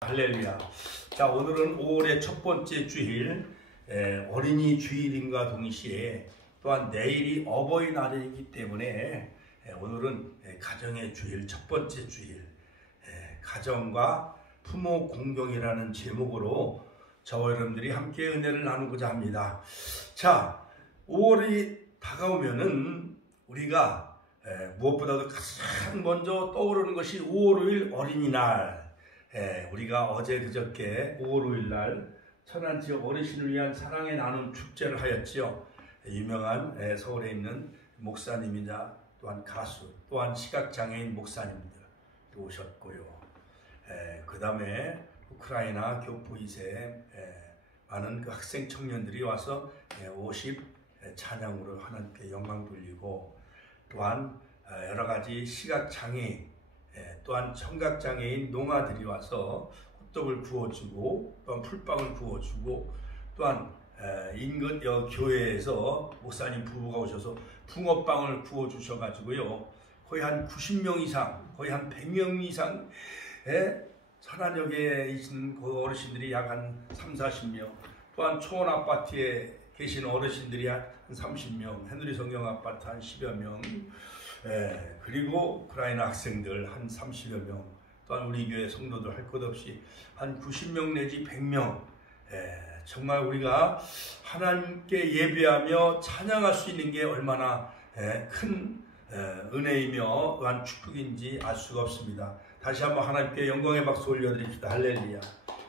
할렐루야. 자, 오늘은 5월의 첫 번째 주일, 어린이 주일인가 동시에 또한 내일이 어버이날이기 때문에 오늘은 가정의 주일, 첫 번째 주일, 가정과 부모 공경이라는 제목으로 저와 여러분들이 함께 은혜를 나누고자 합니다. 자, 5월이 다가오면은 우리가 무엇보다도 가장 먼저 떠오르는 것이 5월 5일 어린이날. 우리가 어제 그저께 5월 5일 날 천안지역 어르신을 위한 사랑의 나눔 축제를 하였지요. 유명한 서울에 있는 목사님이자 또한 가수, 또한 시각장애인 목사님들 오셨고요. 그 다음에 우크라이나 교포 2세 많은 그 학생 청년들이 와서 50 찬양으로 하나님께 영광 돌리고, 또한 여러 가지 시각장애인 또한 청각장애인 농아들이 와서 호떡을 구워주고, 또한 풀빵을 구워주고, 또한 인근 교회에서 목사님 부부가 오셔서 붕어빵을 구워주셔가지고요, 거의 한 90명 이상, 거의 한 100명 이상의 천안역에 있는 그 어르신들이 약 한 30-40명, 또한 초원 아파트에 계신 어르신들이 한 30명, 해누리 성경 아파트 한 10여 명, 그리고 우크라이나 학생들 한 30여 명, 또한 우리 교회 성도들 할 것 없이 한 90명 내지 100명, 정말 우리가 하나님께 예배하며 찬양할 수 있는 게 얼마나 큰 은혜이며 또한 축복인지 알 수가 없습니다. 다시 한번 하나님께 영광의 박수 올려드립시다. 할렐루야.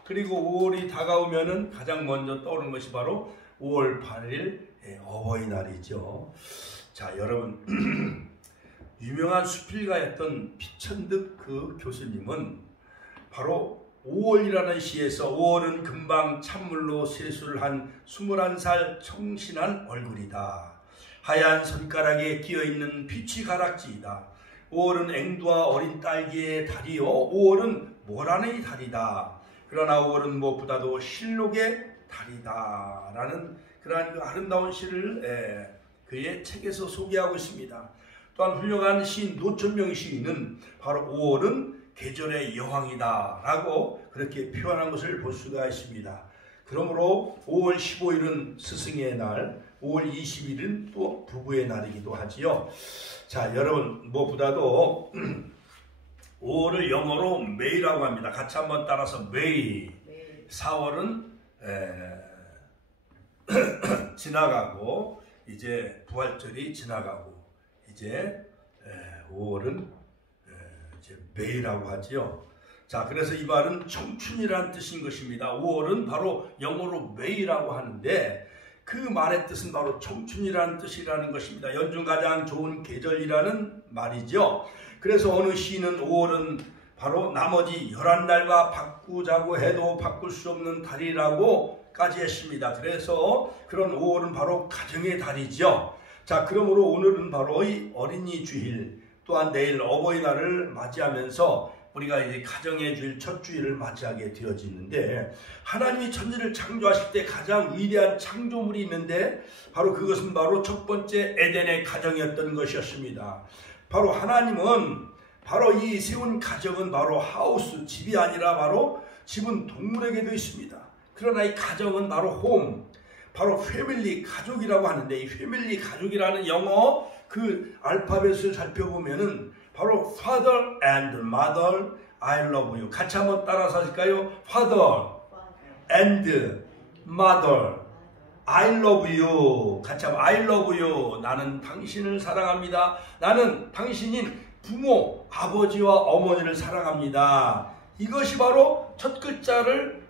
그리고 5월이 다가오면은 가장 먼저 떠오르는 것이 바로 5월 8일 어버이날이죠. 자, 여러분 유명한 수필가였던 피천득 그 교수님은 바로 5월이라는 시에서 5월은 금방 찬물로 세수를 한 21살 청신한 얼굴이다. 하얀 손가락에 끼어있는 빛이 가락지이다. 5월은 앵두와 어린 딸기의 달이요, 5월은 모란의 달이다. 그러나 5월은 무엇보다도 실록의 달이다. 라는 그러한 그 아름다운 시를 그의 책에서 소개하고 있습니다. 또한 훌륭한 시인 노천명 시인은 바로 5월은 계절의 여왕이다 라고 그렇게 표현한 것을 볼 수가 있습니다. 그러므로 5월 15일은 스승의 날, 5월 20일은 또 부부의 날이기도 하지요. 자, 여러분 무엇보다도 5월을 영어로 May라고 합니다. 같이 한번 따라서 May. 4월은 지나가고 이제 부활절이 지나가고 이제 5월은 이제 May라고 하지요. 자, 그래서 이 말은 청춘이라는 뜻인 것입니다. 5월은 바로 영어로 May라고 하는데 그 말의 뜻은 바로 청춘이라는 뜻이라는 것입니다. 연중 가장 좋은 계절이라는 말이죠. 그래서 어느 시인은 5월은 바로 나머지 11달과 바꾸자고 해도 바꿀 수 없는 달이라고까지 했습니다. 그래서 그런 5월은 바로 가정의 달이죠. 자, 그러므로 오늘은 바로 이 어린이 주일, 또한 내일 어버이날을 맞이하면서 우리가 이제 가정의 주일, 첫 주일을 맞이하게 되어지는데, 하나님이 천지를 창조하실 때 가장 위대한 창조물이 있는데 바로 그것은 바로 첫 번째 에덴의 가정이었던 것이었습니다. 바로 하나님은 바로 이 세운 가정은 바로 하우스, 집이 아니라 바로 집은 동물에게도 있습니다. 그러나 이 가정은 바로 홈, 바로 패밀리, 가족이라고 하는데, 이 패밀리, 가족이라는 영어 그 알파벳을 살펴보면은 바로 Father and Mother, I love you. 같이 한번 따라서 하실까요? Father and Mother, I love you. 같이 한번 I love you. 나는 당신을 사랑합니다. 나는 당신인 부모, 아버지와 어머니를 사랑합니다. 이것이 바로 첫 글자를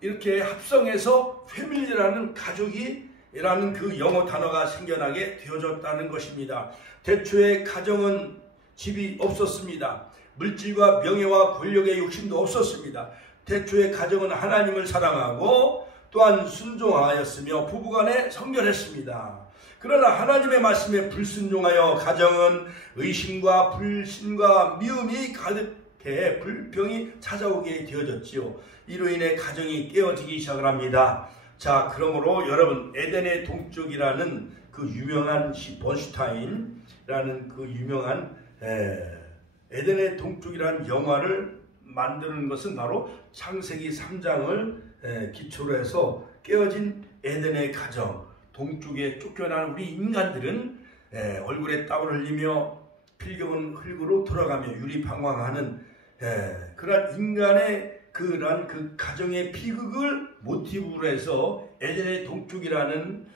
이렇게 합성해서 패밀리라는 가족이라는 그 영어 단어가 생겨나게 되어졌다는 것입니다. 태초에 가정은 집이 없었습니다. 물질과 명예와 권력의 욕심도 없었습니다. 태초에 가정은 하나님을 사랑하고 또한 순종하였으며 부부간에 성결했습니다. 그러나 하나님의 말씀에 불순종하여 가정은 의심과 불신과 미움이 가득해 불평이 찾아오게 되어졌지요. 이로 인해 가정이 깨어지기 시작을 합니다. 자, 그러므로 여러분, 에덴의 동쪽이라는 그 유명한 번슈타인이라는 그 유명한 에덴의 동쪽이라는 영화를 만드는 것은 바로 창세기 3장을 기초로 해서 깨어진 에덴의 가정, 동쪽에 쫓겨난 우리 인간들은 얼굴에 땀을 흘리며 필경은 흙으로 돌아가며 유리방황하는 그러한 인간의 그러한 그 가정의 비극을 모티브로 해서 에덴의 동쪽이라는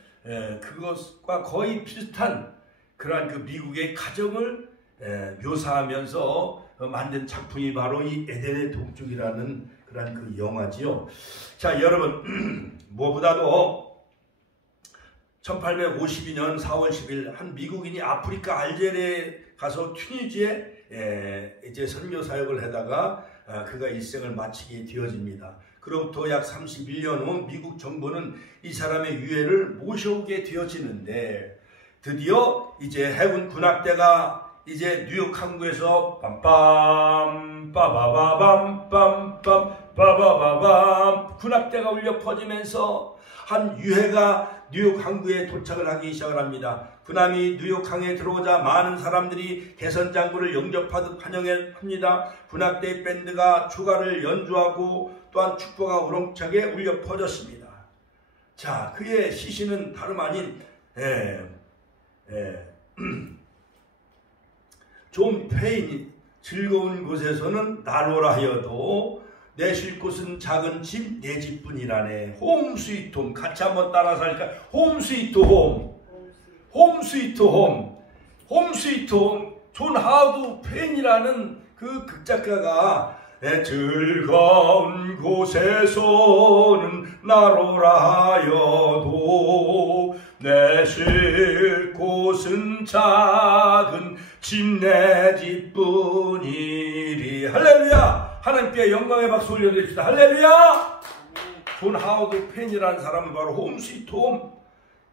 그것과 거의 비슷한 그러한 그 미국의 가정을 묘사하면서 만든 작품이 바로 이 에덴의 동쪽이라는 그러한 그 영화지요. 자, 여러분, 무엇보다도 1852년 4월 10일 한 미국인이 아프리카 알제리에 가서 튀니지에 이제 선교 사역을 하다가 그가 일생을 마치게 되어집니다. 그로부터 약 31년 후 미국 정부는 이 사람의 유해를 모셔오게 되어지는데 드디어 이제 해군 군악대가 이제 뉴욕 항구에서 빰빰 빠바바밤 빰빰 빠바바밤 군악대가 울려 퍼지면서 한 유해가 뉴욕 항구에 도착을 하기 시작을 합니다. 군함이 뉴욕 항에 들어오자 많은 사람들이 개선 장군을 영접하듯 환영합니다. 군악대 밴드가 추가를 연주하고 또한 축포가 우렁차게 울려 퍼졌습니다. 자, 그의 시신은 다름 아닌 존 페인이 즐거운 곳에서는 나로라 하여도 내 쉴 곳은 작은 집 내 집뿐이라네. 홈 스위트 홈. 같이 한번 따라서 하니까 홈 스위트 홈. 홈 스위트 홈. 홈 스위트 홈. 존 하워드 페인이라는 그 극작가가 즐거운 곳에서는 나로라 하여도 내 쉴 곳은 작은 집 내 집뿐이리. 할렐루야. 하나님께 영광의 박수 올려드립시다. 할렐루야. 존 하워드 페인이라는 사람은 바로 홈 스위트 홈,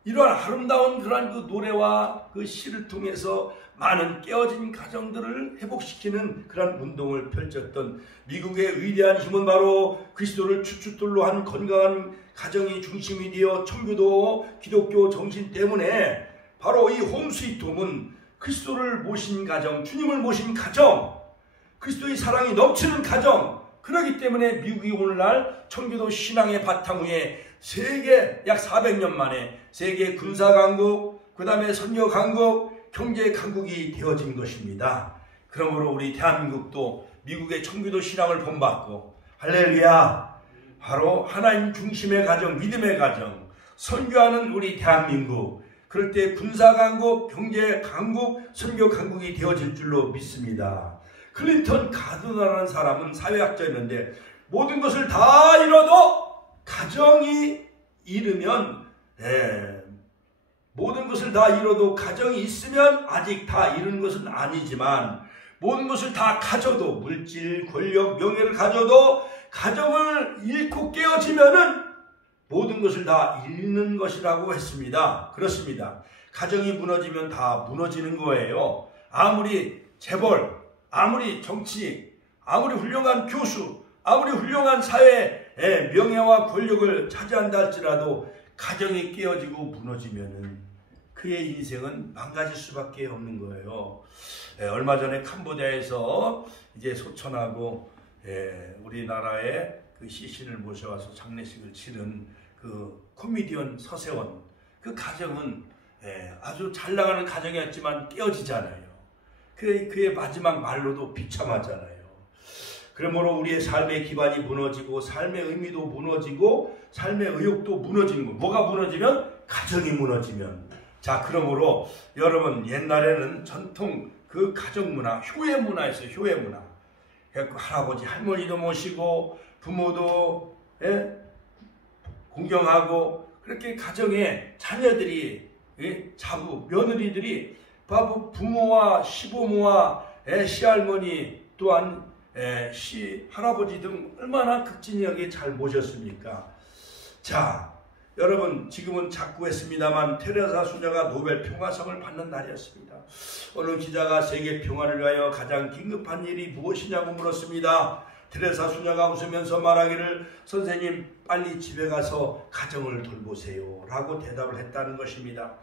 이러한 아름다운 그러한 그 노래와 그 시를 통해서 많은 깨어진 가정들을 회복시키는 그런 운동을 펼쳤던 미국의 위대한 힘은 바로 그리스도를 추춧돌로 한 건강한 가정이 중심이 되어 청교도 기독교 정신 때문에 바로 이 홈 스위트 홈은 그리스도를 모신 가정, 주님을 모신 가정, 그리스도의 사랑이 넘치는 가정, 그렇기 때문에 미국이 오늘날 청교도 신앙의 바탕 위에 세계 약 400년 만에 세계 군사 강국, 그 다음에 선교 강국, 경제 강국이 되어진 것입니다. 그러므로 우리 대한민국도 미국의 청교도 신앙을 본받고 할렐루야, 바로 하나님 중심의 가정, 믿음의 가정, 선교하는 우리 대한민국, 그럴 때 군사 강국, 경제 강국, 선교 강국이 되어질 줄로 믿습니다. 클린턴 가드너라는 사람은 사회학자였는데 모든 것을 다 이뤄도 가정이 이르면 모든 것을 다 이뤄도 가정이 있으면 아직 다 이룬 것은 아니지만 모든 것을 다 가져도 물질, 권력, 명예를 가져도 가정을 잃고 깨어지면은 모든 것을 다 잃는 것이라고 했습니다. 그렇습니다. 가정이 무너지면 다 무너지는 거예요. 아무리 재벌, 아무리 정치, 아무리 훌륭한 교수, 아무리 훌륭한 사회의 명예와 권력을 차지한다 할지라도 가정이 깨어지고 무너지면은 그의 인생은 망가질 수밖에 없는 거예요. 얼마 전에 캄보디아에서 이제 소천하고 우리나라의 그 시신을 모셔와서 장례식을 치른 그 코미디언 서세원, 그 가정은 아주 잘 나가는 가정이었지만 깨어지잖아요. 그의 마지막 말로도 비참하잖아요. 그러므로 우리의 삶의 기반이 무너지고 삶의 의미도 무너지고 삶의 의욕도 무너지는 거. 뭐가 무너지면? 가정이 무너지면. 자, 그러므로 여러분, 옛날에는 전통 그 가정 문화, 효의 문화였어요. 효의 문화. 할아버지 할머니도 모시고 부모도 공경하고 그렇게 가정에 자녀들이 자부 며느리들이 바로 부모와 시부모와 시할머니 또한 시할아버지 등 얼마나 극진하게 잘 모셨습니까? 자, 여러분, 지금은 자꾸 했습니다만 테레사 수녀가 노벨 평화상을 받는 날이었습니다. 어느 기자가 세계 평화를 위하여 가장 긴급한 일이 무엇이냐고 물었습니다. 테레사 수녀가 웃으면서 말하기를 선생님 빨리 집에 가서 가정을 돌보세요 라고 대답을 했다는 것입니다.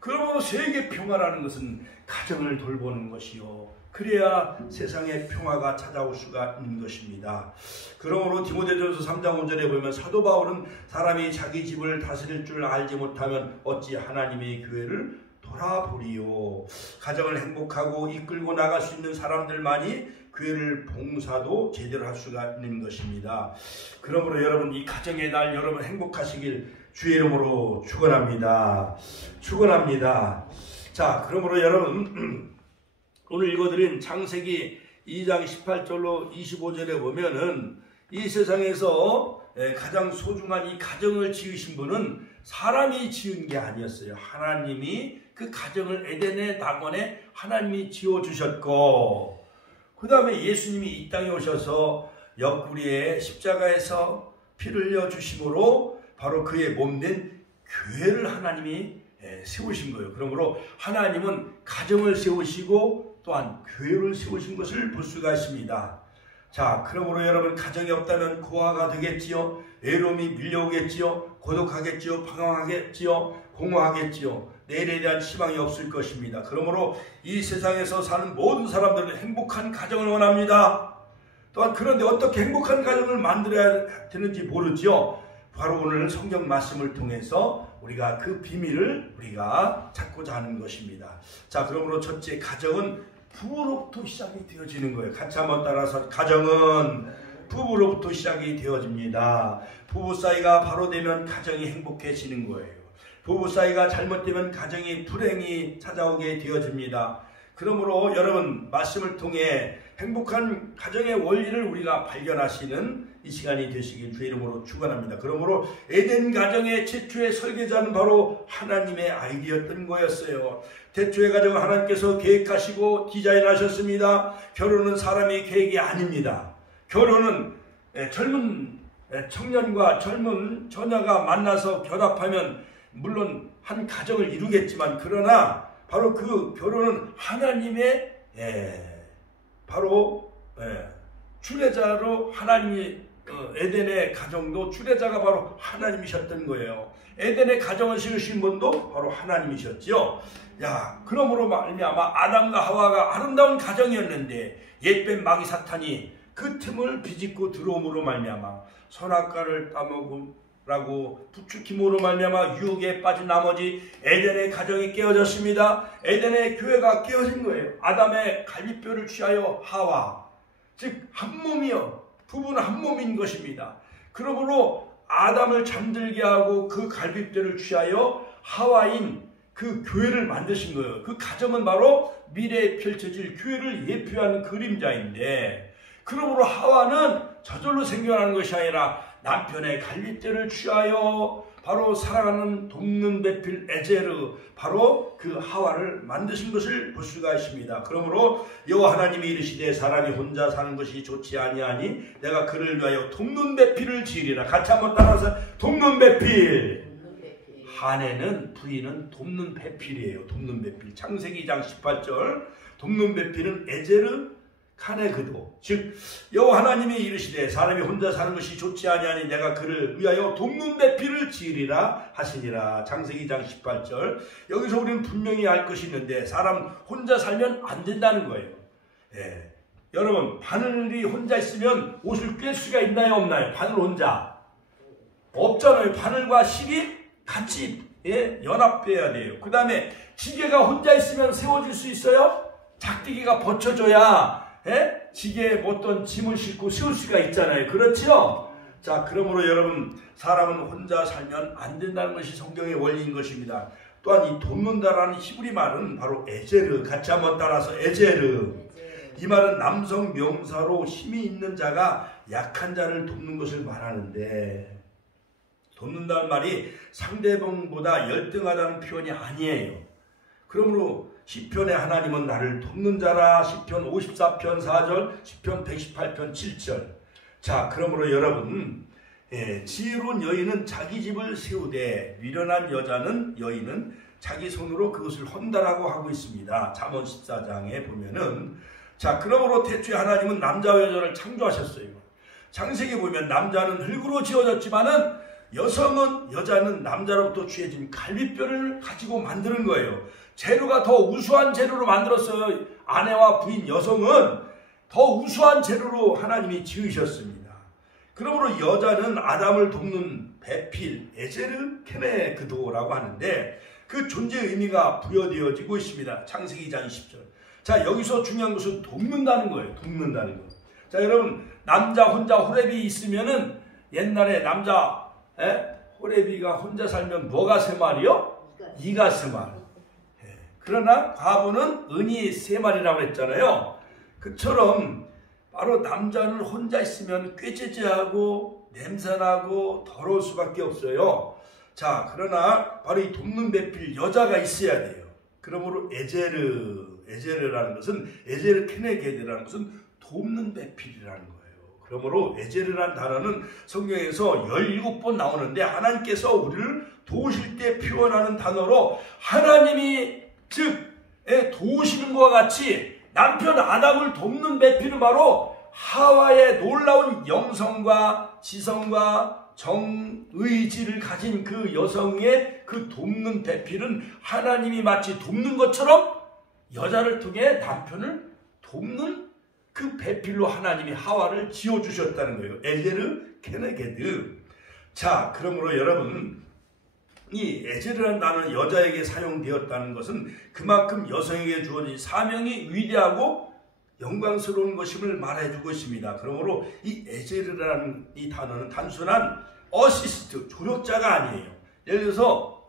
그러므로 세계 평화라는 것은 가정을 돌보는 것이요, 그래야 세상에 평화가 찾아올 수가 있는 것입니다. 그러므로 디모데전서 3장 5절에 보면 사도 바울은 사람이 자기 집을 다스릴 줄 알지 못하면 어찌 하나님의 교회를 돌아보리요. 가정을 행복하고 이끌고 나갈 수 있는 사람들만이 교회를 봉사도 제대로 할 수가 있는 것입니다. 그러므로 여러분 이 가정의 날 여러분 행복하시길 주의 이름으로 축원합니다. 축원합니다. 자, 그러므로 여러분 오늘 읽어드린 창세기 2장 18절로 25절에 보면은 이 세상에서 가장 소중한 이 가정을 지으신 분은 사람이 지은 게 아니었어요. 하나님이 그 가정을 에덴의 낙원에 하나님이 지어주셨고, 그 다음에 예수님이 이 땅에 오셔서 옆구리에 십자가에서 피를 흘려 주심으로 바로 그의 몸된 교회를 하나님이 세우신 거예요. 그러므로 하나님은 가정을 세우시고 또한 교회를 세우신 것을 볼 수가 있습니다. 자, 그러므로 여러분 가정이 없다면 고아가 되겠지요. 외로움이 밀려오겠지요. 고독하겠지요. 방황하겠지요. 공허하겠지요. 내일에 대한 희망이 없을 것입니다. 그러므로 이 세상에서 사는 모든 사람들은 행복한 가정을 원합니다. 또한 그런데 어떻게 행복한 가정을 만들어야 되는지 모르지요. 바로 오늘 성경 말씀을 통해서 우리가 그 비밀을 우리가 찾고자 하는 것입니다. 자, 그러므로 첫째, 가정은 부부로부터 시작이 되어지는 거예요. 같이 한번 따라서 가정은 부부로부터 시작이 되어집니다. 부부 사이가 바로 되면 가정이 행복해지는 거예요. 부부 사이가 잘못되면 가정이 불행이 찾아오게 되어집니다. 그러므로 여러분 말씀을 통해 행복한 가정의 원리를 우리가 발견하시는 이 시간이 되시길 주의 이름으로 축원합니다. 그러므로 에덴 가정의 최초의 설계자는 바로 하나님의 아이디어였던 거였어요. 태초의 가정을 하나님께서 계획하시고 디자인하셨습니다. 결혼은 사람의 계획이 아닙니다. 결혼은 젊은 청년과 젊은 처녀가 만나서 결합하면 물론 한 가정을 이루겠지만, 그러나 바로 그 결혼은 하나님의 바로 주례자로 하나님이 에덴의 가정도 주례자가 바로 하나님이셨던 거예요. 에덴의 가정을 지으신 분도 바로 하나님이셨지요. 야, 그러므로 말미암아 아담과 하와가 아름다운 가정이었는데 옛뱀 마귀 사탄이 그 틈을 비집고 들어옴으로 말미암아 선악과를 따먹으라고 부추김으로 말미암아 유혹에 빠진 나머지 에덴의 가정이 깨어졌습니다. 에덴의 교회가 깨어진 거예요. 아담의 갈비뼈를 취하여 하와, 즉 한 몸이요, 부부는 한 몸인 것입니다. 그러므로 아담을 잠들게 하고 그 갈비뼈를 취하여 하와인 그 교회를 만드신 거예요. 그 가정은 바로 미래에 펼쳐질 교회를 예표하는 그림자인데, 그러므로 하와는 저절로 생겨나는 것이 아니라 남편의 갈비뼈를 취하여 바로 사랑하는 돕는 배필 에제르, 바로 그 하와를 만드신 것을 볼 수가 있습니다. 그러므로 여호와 하나님이 이르시되 사람이 혼자 사는 것이 좋지 아니하니 내가 그를 위하여 돕는 배필을 지으리라. 같이 한번 따라서 돕는 배필. 아내는 부인은 돕는 배필이에요. 돕는 배필. 창세기 2장 18절 돕는 배필은 에제르 카네그도, 즉 여호와 하나님이 이르시되 사람이 혼자 사는 것이 좋지 아니하니 내가 그를 위하여 돕는 배필을 지으리라 하시니라. 창세기 2장 18절. 여기서 우리는 분명히 알 것이 있는데 사람 혼자 살면 안 된다는 거예요. 여러분, 바늘이 혼자 있으면 옷을 꿰 수가 있나요 없나요? 바늘 혼자 없잖아요. 바늘과 실이 같이 연합돼야 돼요. 그 다음에 지게가 혼자 있으면 세워질 수 있어요? 작디기가 받쳐줘야 지게에 어떤 짐을 싣고 세울 수가 있잖아요. 그렇죠? 자, 그러므로 여러분, 사람은 혼자 살면 안 된다는 것이 성경의 원리인 것입니다. 또한 이 돕는다라는 히브리 말은 바로 에제르. 같이 한번 따라서 에제르. 이 말은 남성 명사로 힘이 있는 자가 약한 자를 돕는 것을 말하는데, 돕는다는 말이 상대방보다 열등하다는 표현이 아니에요. 그러므로 시편의 하나님은 나를 돕는 자라. 시편 54편 4절, 시편 118편 7절. 자, 그러므로 여러분, 지혜로운 여인은 자기 집을 세우되 미련한 여인은 자기 손으로 그것을 헌다라고 하고 있습니다. 잠언 14장에 보면은, 자, 그러므로 태초에 하나님은 남자와 여자를 창조하셨어요. 창세기 보면 남자는 흙으로 지어졌지만은 여자는 남자로부터 취해진 갈비뼈를 가지고 만드는 거예요. 재료가 더 우수한 재료로 만들었어요. 아내와 부인 여성은 더 우수한 재료로 하나님이 지으셨습니다. 그러므로 여자는 아담을 돕는 배필, 에제르 케네그도라고 하는데 그 존재의 의미가 부여되어지고 있습니다. 창세기 2장 20절. 자, 여기서 중요한 것은 돕는다는 거예요. 돕는다는 거. 자, 여러분, 남자 혼자 호레비 있으면은 옛날에 남자 호레비가 혼자 살면 뭐가 세 마리요? 이가 세 마리. 그러나 과부는 은이 세 마리라고 했잖아요. 그처럼 바로 남자는 혼자 있으면 꾀죄죄하고 냄새나고 더러울 수밖에 없어요. 자, 그러나 바로 이 돕는 배필 여자가 있어야 돼요. 그러므로 에제르라는 것은 에제르 케네게드라는 것은 돕는 배필이라는 거예요. 그러므로 에제르라는 단어는 성경에서 17번 나오는데 하나님께서 우리를 도우실 때 표현하는 단어로 하나님이 즉 도우시는 것과 같이 남편 아담을 돕는 배필은 바로 하와의 놀라운 영성과 지성과 정의지를 가진 그 여성의 그 돕는 배필은 하나님이 마치 돕는 것처럼 여자를 통해 남편을 돕는 그 배필로 하나님이 하와를 지어주셨다는 거예요. 에제르 케네게드. 자, 그러므로 여러분, 이 에제르라는 단어는 여자에게 사용되었다는 것은 그만큼 여성에게 주어진 사명이 위대하고 영광스러운 것임을 말해주고 있습니다. 그러므로 이 에제르라는 이 단어는 단순한 어시스트, 조력자가 아니에요. 예를 들어서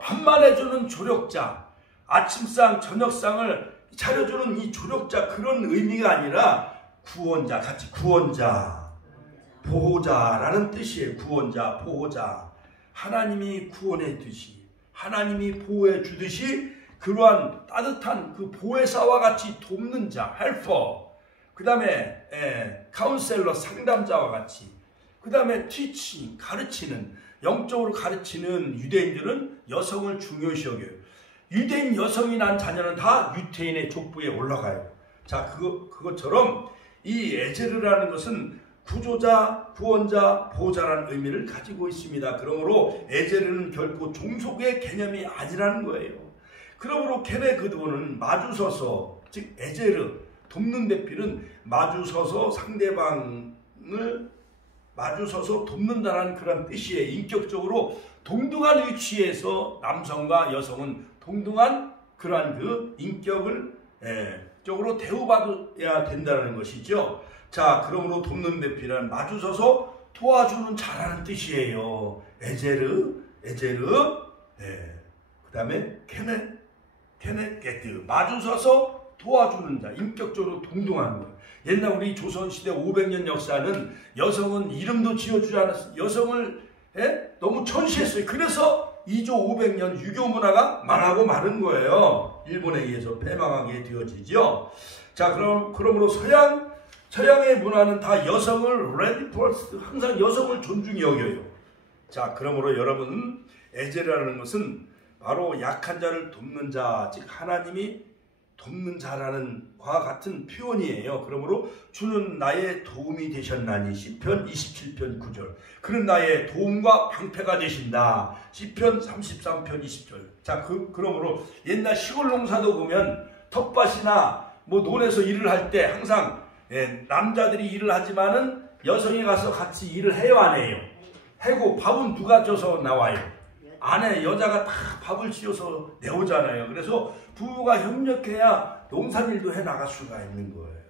밥만 해주는 조력자, 아침상, 저녁상을 차려주는 이 조력자, 그런 의미가 아니라 구원자, 같이 구원자, 보호자라는 뜻이에요. 구원자, 보호자. 하나님이 구원해 주듯이, 하나님이 보호해 주듯이 그러한 따뜻한 그 보혜사와 같이 돕는 자, 헬퍼. 그 다음에 카운셀러, 상담자와 같이. 그 다음에 티칭, 가르치는, 영적으로 가르치는 유대인들은 여성을 중요시 여겨요. 유대인 여성이 난 자녀는 다 유태인의 족보에 올라가요. 자, 그것처럼 이 에제르라는 것은 구조자, 구원자, 보호자라는 의미를 가지고 있습니다. 그러므로 에제르는 결코 종속의 개념이 아니라는 거예요. 그러므로 케네그도는 마주서서, 즉 에제르, 돕는 배필은 마주서서 상대방을 마주서서 돕는다는 그런 뜻이에요. 인격적으로 동등한 위치에서 남성과 여성은 동등한 그러한 그 인격을 적으로 대우받아야 된다는 것이죠. 자, 그러므로 돕는 배필은 마주서서 도와주는 자라는 뜻이에요. 에제르, 그 다음에 케네게드, 마주서서 도와주는 자, 인격적으로 동등한 거예요. 옛날 우리 조선시대 500년 역사는 여성은 이름도 지어주지 않았어요. 여성을 너무 천시했어요. 그래서 2조 500년 유교 문화가 망하고 마른 거예요. 일본에 의해서 패망하게 되어지죠. 자, 그러므로 서양의 문화는 다 여성을 ready first, 항상 여성을 존중히 여겨요. 자, 그러므로 여러분, 에제르라는 것은 바로 약한 자를 돕는 자, 즉 하나님이 돕는 자라는 과 같은 표현이에요. 그러므로 주는 나의 도움이 되셨나니 시편 27편 9절. 그는 나의 도움과 방패가 되신다. 시편 33편 20절. 자, 그러므로 옛날 시골 농사도 보면 텃밭이나 뭐 논에서 일을 할 때 항상 남자들이 일을 하지만은 여성이 가서 같이 일을 해요, 안 해요? 해고 밥은 누가 줘서 나와요? 안에 여자가 다 밥을 지어서 내오잖아요. 그래서 부부가 협력해야 농산일도 해나갈 수가 있는 거예요.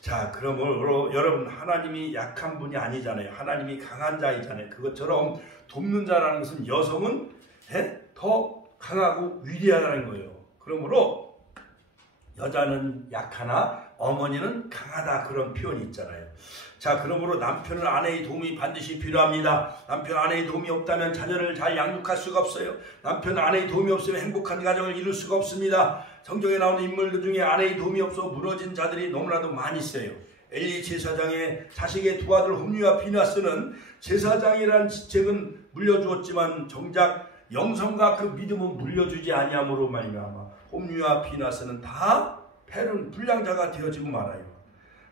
자, 그러므로 여러분, 하나님이 약한 분이 아니잖아요. 하나님이 강한 자이잖아요. 그것처럼 돕는 자라는 것은 여성은 더 강하고 위대하다는 거예요. 그러므로 여자는 약하나 어머니는 강하다, 그런 표현이 있잖아요. 자, 그러므로 남편은 아내의 도움이 반드시 필요합니다. 남편 아내의 도움이 없다면 자녀를 잘 양육할 수가 없어요. 남편 아내의 도움이 없으면 행복한 가정을 이룰 수가 없습니다. 성경에 나오는 인물들 중에 아내의 도움이 없어 무너진 자들이 너무나도 많이 있어요. 엘리 제사장의 자식의 두 아들 홈리와 비나스는 제사장이란 직책은 물려주었지만 정작 영성과 그 믿음은 물려주지 아니함으로 말미암아 홈리와 비나스는 다 패른 불량자가 되어지고 말아요.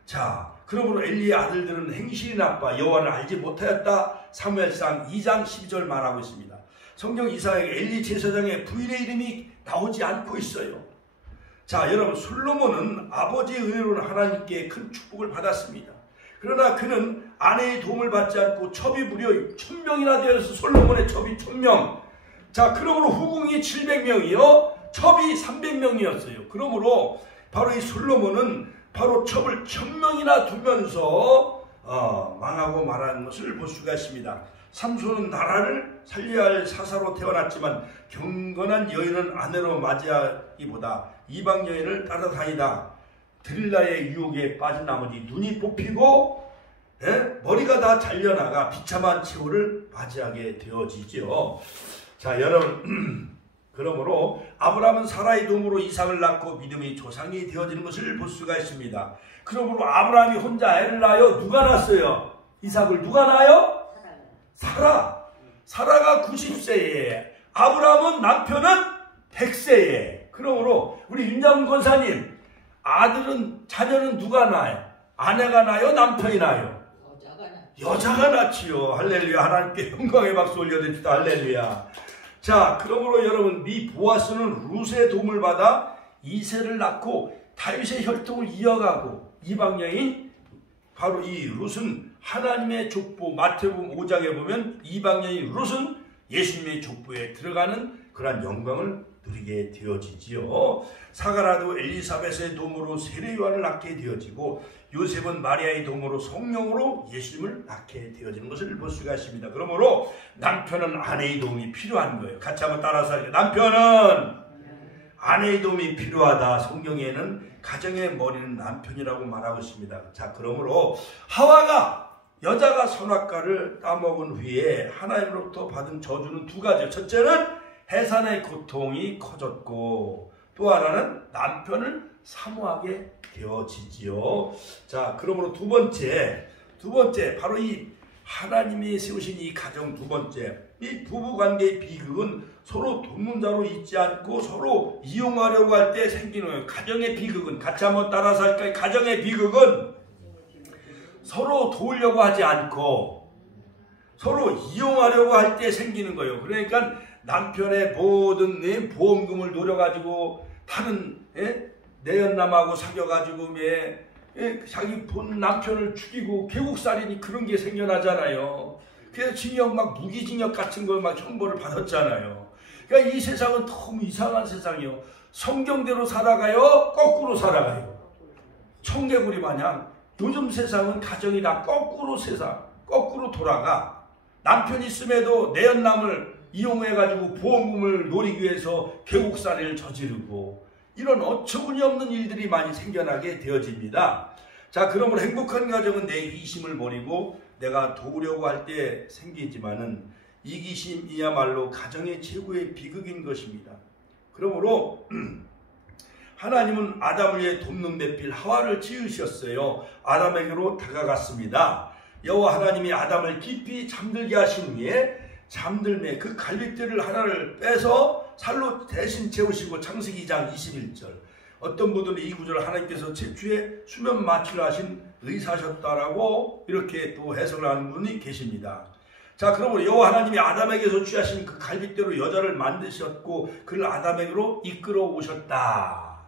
자, 그러므로 엘리의 아들들은 행실이 나빠 여호와를 알지 못하였다. 사무엘상 2장 12절 말하고 있습니다. 성경 이사야에 엘리 제사장의 부인의 이름이 나오지 않고 있어요. 자, 여러분, 솔로몬은 아버지의 은혜로는 하나님께 큰 축복을 받았습니다. 그러나 그는 아내의 도움을 받지 않고 첩이 무려 1000명이나 되어서 솔로몬의 첩이 1000명. 자, 그러므로 후궁이 700명이요 첩이 300명이었어요. 그러므로 바로 이 솔로몬은 바로 첩을 1000명이나 두면서 망하고 말하는 것을 볼 수가 있습니다. 삼손은 나라를 살려야 할 사사로 태어났지만 경건한 여인은 아내로 맞이하기보다 이방 여인을 따라다니다 드릴라의 유혹에 빠진 나머지 눈이 뽑히고 머리가 다 잘려나가 비참한 최후를 맞이하게 되어지죠. 자, 여러분, 그러므로 아브라함은 사라의 도움으로 이삭을 낳고 믿음의 조상이 되어지는 것을 볼 수가 있습니다. 그러므로 아브라함이 혼자 애를 낳아요. 누가 낳았어요? 이삭을 누가 낳아요? 사라가 90세에, 아브라함은 남편은 100세에. 그러므로 우리 윤장훈 권사님, 자녀는 누가 낳아요? 아내가 낳아요? 남편이 낳아요? 여자가 낳지요. 할렐루야. 하나님께 영광의 박수 올려드립시다. 할렐루야. 자, 그러므로 여러분, 이 보아스는 룻의 도움을 받아 이세를 낳고 다윗의 혈통을 이어가고, 이방 여인 바로 이 룻은 하나님의 족보, 마태복음 5장에 보면 이방 여인 룻은 예수님의 족보에 들어가는 그러한 영광을 누리게 되어지지요. 사가라도 엘리사벳의 도움으로 세례 요한을 낳게 되어지고, 요셉은 마리아의 도움으로 성령으로 예수님을 낳게 되어지는 것을 볼 수가 있습니다. 그러므로 남편은 아내의 도움이 필요한 거예요. 같이 한번 따라서 할게요. 남편은 아내의 도움이 필요하다. 성경에는 가정의 머리는 남편이라고 말하고 있습니다. 자, 그러므로 하와가 여자가 선악과를 따먹은 후에 하나님으로부터 받은 저주는 두 가지예요. 첫째는 해산의 고통이 커졌고, 또 하나는 남편을 사모하게 되어지지요. 자, 그러므로 두 번째 바로 이 하나님이 세우신 이 가정 두 번째, 이 부부관계의 비극은 서로 돕는 자로 있지 않고 서로 이용하려고 할 때 생기는 거예요. 가정의 비극은, 같이 한번 따라서 할까요? 가정의 비극은 서로 도우려고 하지 않고 서로 이용하려고 할 때 생기는 거예요. 그러니까 남편의 모든 보험금을 노려가지고 다른 내연남하고 사귀어가지고 자기 본 남편을 죽이고 계곡살인이 그런 게 생겨나잖아요. 그래서 징역 막 무기징역 같은 걸 막 형벌을 받았잖아요. 그러니까 이 세상은 너무 이상한 세상이요. 성경대로 살아가요? 거꾸로 살아가요? 청개구리 마냥 요즘 세상은 가정이 다 거꾸로 돌아가. 남편 있음에도 내연남을 이용해가지고 보험금을 노리기 위해서 계곡살인을 저지르고, 이런 어처구니 없는 일들이 많이 생겨나게 되어집니다. 자, 그러므로 행복한 가정은 내 이기심을 버리고 내가 도우려고 할 때 생기지만은 이기심이야말로 가정의 최고의 비극인 것입니다. 그러므로 하나님은 아담을 위해 돕는 배필 하와를 지으셨어요. 아담에게로 다가갔습니다. 여호와 하나님이 아담을 깊이 잠들게 하신 후에 잠들매 그 갈빗대를 하나를 빼서 살로 대신 채우시고, 창세기 2장 21절. 어떤 분들은 이 구절을 하나님께서 채취에 수면 마취를 하신 의사셨다라고 이렇게 또 해석을 하는 분이 계십니다. 자, 그러므로 여호와 하나님이 아담에게서 취하신 그 갈빗대로 여자를 만드셨고 그를 아담에게로 이끌어 오셨다.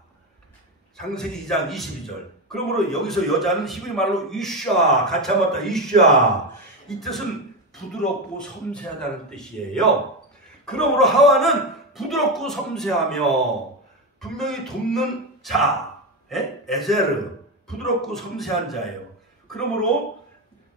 창세기 2장 22절. 그러므로 여기서 여자는 히브리 말로 이샤, 같이 한번 이샤. 이 뜻은 부드럽고 섬세하다는 뜻이에요. 그러므로 하와는 부드럽고 섬세하며 분명히 돕는 자, 에제르, 부드럽고 섬세한 자예요. 그러므로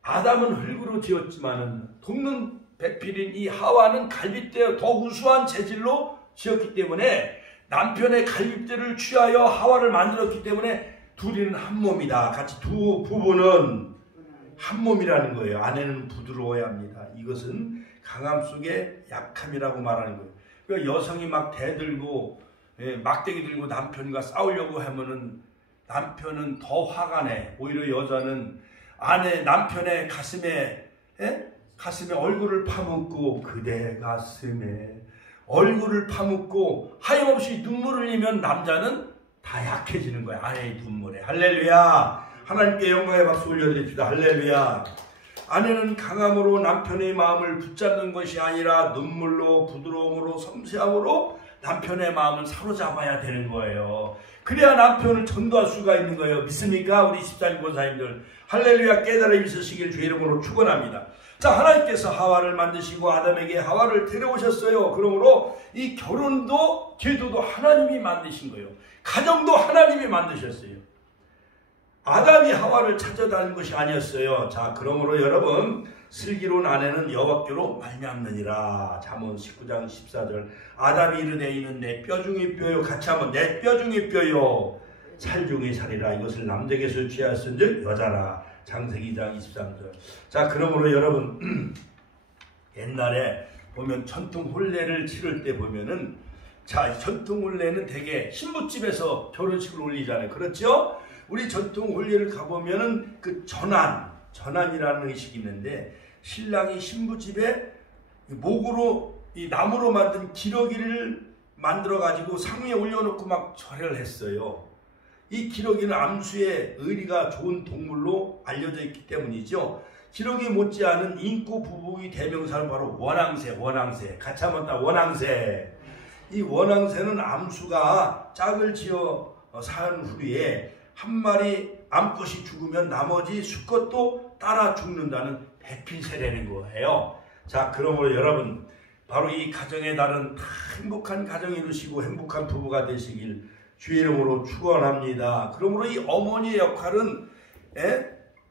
아담은 흙으로 지었지만은 돕는 배필인 이 하와는 갈빗대 더 우수한 재질로 지었기 때문에, 남편의 갈빗대를 취하여 하와를 만들었기 때문에 둘이는 한 몸이다. 같이 두 부부는 한 몸이라는 거예요. 아내는 부드러워야 합니다. 이것은 강함 속에 약함이라고 말하는 거예요. 그러니까 여성이 막 대들고 막대기 들고 남편과 싸우려고 하면은 남편은 더 화가 내. 오히려 여자는 남편의 가슴에 얼굴을 파묻고, 그대 가슴에 얼굴을 파묻고 하염없이 눈물을 흘리면 남자는 다 약해지는 거야. 아내의 눈물에. 할렐루야. 하나님께 영광의 박수 올려드립시다. 할렐루야. 아내는 강함으로 남편의 마음을 붙잡는 것이 아니라 눈물로, 부드러움으로, 섬세함으로 남편의 마음을 사로잡아야 되는 거예요. 그래야 남편을 전도할 수가 있는 거예요. 믿습니까? 우리 집사님 권사님들. 할렐루야, 깨달음이 있으시길 주의 이름으로 축원합니다. 자, 하나님께서 하와를 만드시고 아담에게 하와를 데려오셨어요. 그러므로 이 결혼도 제도도 하나님이 만드신 거예요. 가정도 하나님이 만드셨어요. 아담이 하와를 찾아다닌 것이 아니었어요. 자, 그러므로 여러분, 슬기로운 아내는 여호와께로 말미암느니라. 잠언 19장 14절. 아담이 이르되 이는 내 뼈 중의 뼈요. 같이 한번 내 뼈 중의 뼈요. 살 중의 살이라. 이것을 남에게서 취하였은즉 여자라. 창세기 2장 23절. 자, 그러므로 여러분, 옛날에 보면 전통 혼례를 치를 때 보면은, 자, 전통 혼례는 대개 신부집에서 결혼식을 올리잖아요. 그렇죠? 우리 전통 혼례를 가보면은 그 전환이라는 의식이 있는데, 신랑이 신부집에 목으로 이 나무로 만든 기러기를 만들어 가지고 상위에 올려놓고 막 절을 했어요. 이 기러기는 암수의 의리가 좋은 동물로 알려져 있기 때문이죠. 기러기 못지않은 인구 부부의 대명사는 바로 원앙새. 같이 한번 딱 원앙새. 이 원앙새는 암수가 짝을 지어 산 후에 한 마리 암컷이 죽으면 나머지 수컷도 따라 죽는다는 배필세라는 거예요. 자, 그러므로 여러분, 바로 이 가정의 달은 다 행복한 가정 이루시고 행복한 부부가 되시길 주의 이름으로 축원합니다. 그러므로 이 어머니의 역할은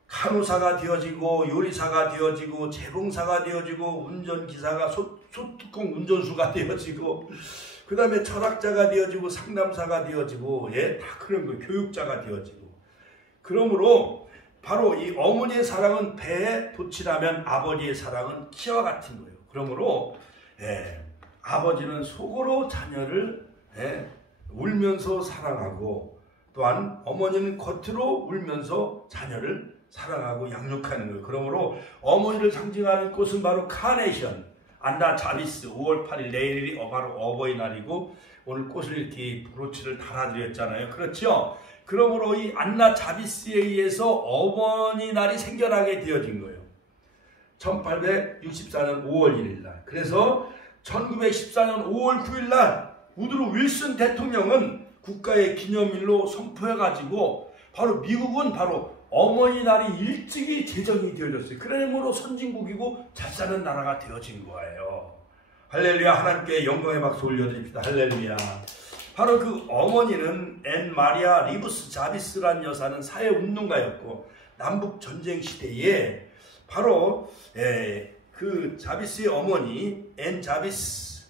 간호사가 되어지고 요리사가 되어지고 재봉사가 되어지고 운전기사가 소뚜껑 운전수가 되어지고 그 다음에 철학자가 되어지고 상담사가 되어지고 다 그런 거예요. 교육자가 되어지고. 그러므로 바로 이 어머니의 사랑은 배에 돛이라면 아버지의 사랑은 키와 같은 거예요. 그러므로 아버지는 속으로 자녀를 울면서 사랑하고, 또한 어머니는 겉으로 울면서 자녀를 사랑하고 양육하는 거예요. 그러므로 어머니를 상징하는 꽃은 바로 카네이션, 안나 자비스. 5월 8일 내일이 바로 어버이날이고 오늘 꽃을 이렇게 브로치를 달아드렸잖아요. 그렇죠? 그러므로 이 안나 자비스에 의해서 어머니날이 생겨나게 되어진 거예요. 1864년 5월 1일 날. 그래서 1914년 5월 9일 날 우드로 윌슨 대통령은 국가의 기념일로 선포해가지고 바로 미국은 바로 어머니날이 일찍이 제정이 되어졌어요. 그러므로 선진국이고 잘 사는 나라가 되어진 거예요. 할렐루야. 하나님께 영광의 박수 올려드립니다. 할렐루야. 바로 그 어머니는 앤 마리아 리브스 자비스라는 여사는 사회운동가였고, 남북전쟁 시대에 바로 그 자비스의 어머니 앤 자비스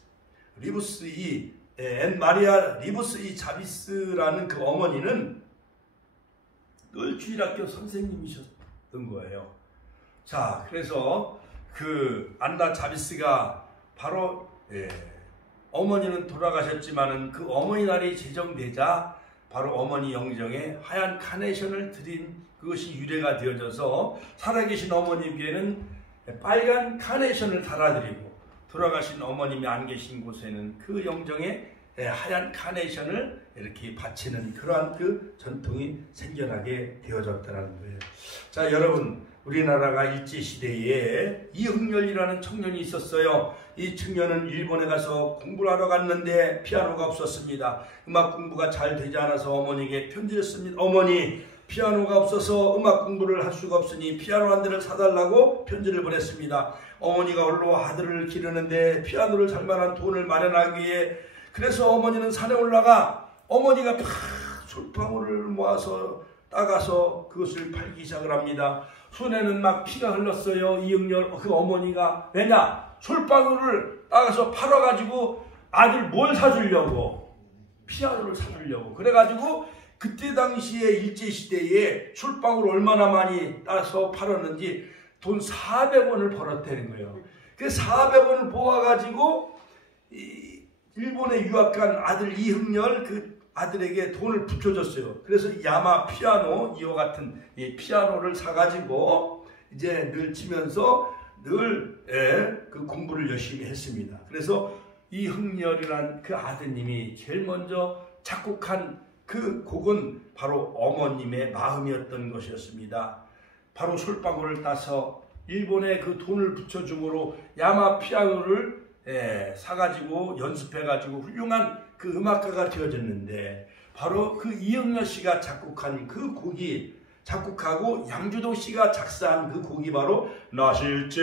리브스 앤 마리아 리브스 자비스라는 그 어머니는 늘 주일학교 선생님이셨던 거예요. 자, 그래서 그 안나 자비스가 바로 어머니는 돌아가셨지만은 그 어머니날이 제정되자 바로 어머니 영정에 하얀 카네이션을 드린 그것이 유래가 되어져서 살아계신 어머님께는 빨간 카네이션을 달아드리고, 돌아가신 어머님이 안 계신 곳에는 그 영정에 하얀 카네이션을 이렇게 바치는 그러한 그 전통이 생겨나게 되어졌다는 거예요. 자, 여러분, 우리나라가 일제시대에 이흥렬이라는 청년이 있었어요. 이 청년은 일본에 가서 공부를 하러 갔는데 피아노가 없었습니다. 음악 공부가 잘 되지 않아서 어머니에게 편지를 씁니다. 어머니, 피아노가 없어서 음악 공부를 할 수가 없으니 피아노 한 대를 사달라고 편지를 보냈습니다. 어머니가 홀로 아들을 기르는데 피아노를 살 만한 돈을 마련하기 위해, 그래서 어머니는 산에 올라가 어머니가 솔방울을 모아서 따가서 그것을 팔기 시작을 합니다. 손에는 막 피가 흘렀어요. 이흥렬 그 어머니가. 왜냐? 솔방울을 따가서 팔아가지고 아들 뭘 사주려고? 피아노를 사주려고. 그래가지고 그때 당시에 일제시대에 솔방울 얼마나 많이 따서 팔았는지 돈 400원을 벌었다는 거예요. 그 400원을 모아가지고 일본에 유학간 아들 이흥렬 그 아들에게 돈을 붙여줬어요. 그래서 야마 피아노 이와 같은 피아노를 사가지고 이제 늘 치면서 늘 그 공부를 열심히 했습니다. 그래서 이흥렬이란 그 아드님이 제일 먼저 작곡한 그 곡은 바로 어머님의 마음이었던 것이었습니다. 바로 솔방울을 따서 일본에 그 돈을 붙여줌으로 야마 피아노를 사가지고 연습해가지고 훌륭한 그 음악가가 되어졌는데 바로 그 이영렬 씨가 작곡한 그 곡이 작곡하고 양주동 씨가 작사한 그 곡이 바로 나 실제